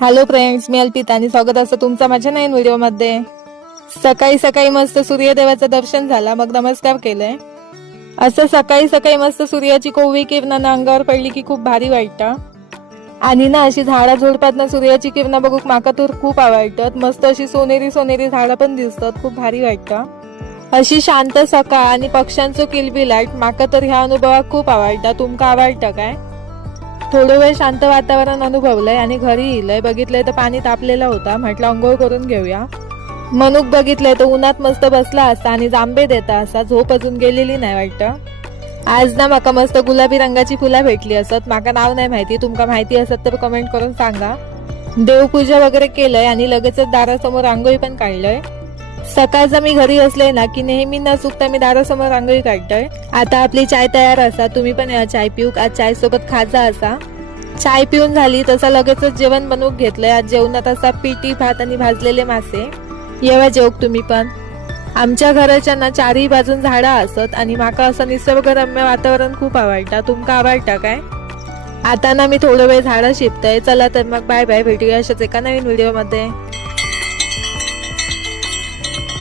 Hello friends मी अल्पिता आणि स्वागत असं तुमचा माझ्या नवीन व्हिडिओमध्ये. सकाळी सकाळी मस्त सूर्यदेवाचं दर्शन झाला मग नमस्कार केलंय. असं सकाळी सकाळी मस्त सूर्याची कोवळी किरणानं अंगावर पडली की खूप भारी वाटतं. आणि ना अशी झाडा झुडपातनं सूर्याची किरणं बघूक माका तर खूप आवडतात. मस्त अशी सोनेरी सोनेरी झाडं पण दिसतात खूप भारी वाटतं. अशी शांत सकाळ आणि पक्ष्यांचो किलबिलाट माका तर ह्या अनुभवात खूप आवडता. तुमका आवडतं काय? थोडं वेळ शांत वातावरण अनुभवलंय आणि घरी येईलय. बघितलंय तर पाणी तापलेलं होता. म्हटलं अंघोळ करून घेऊया. मनुक बघितलंय तर उन्हात मस्त बसला असा आणि जांबे देता असा झोप अजून गेलेली नाही वाटतं. आज ना माका मस्त गुलाबी रंगाची फुलं भेटली असत. माका नाव नाही माहिती. तुमका माहिती असत तर कमेंट करून सांगा. देवपूजा वगैरे केलंय आणि लगेचच दारासमोर रांगोळी पण काढलंय. सकाळचं मी घरी असले ना की नेहमी न चुकता मी दारासमोर रांगोळी काढतोय. आता आपली चाय तयार असा तुम्ही पण या चाय पिऊक आज चाय सोबत खाजा असा. चाय पिऊन झाली तसं लगेचच जेवण बनवून घेतलंय. आज जेवणात असा पिटी भात आणि भाजलेले मासे. येवा जेवक तुम्ही पण. आमच्या घराच्या ना चारही बाजून झाडा असत आणि माका असं निसर्गरम्य वातावरण खूप आवडता. तुमका आवडता काय? आता ना मी थोडं वेळ झाडं शिपतय. चला तर मग बाय बाय. भेटूया अशाच एका नवीन व्हिडिओमध्ये.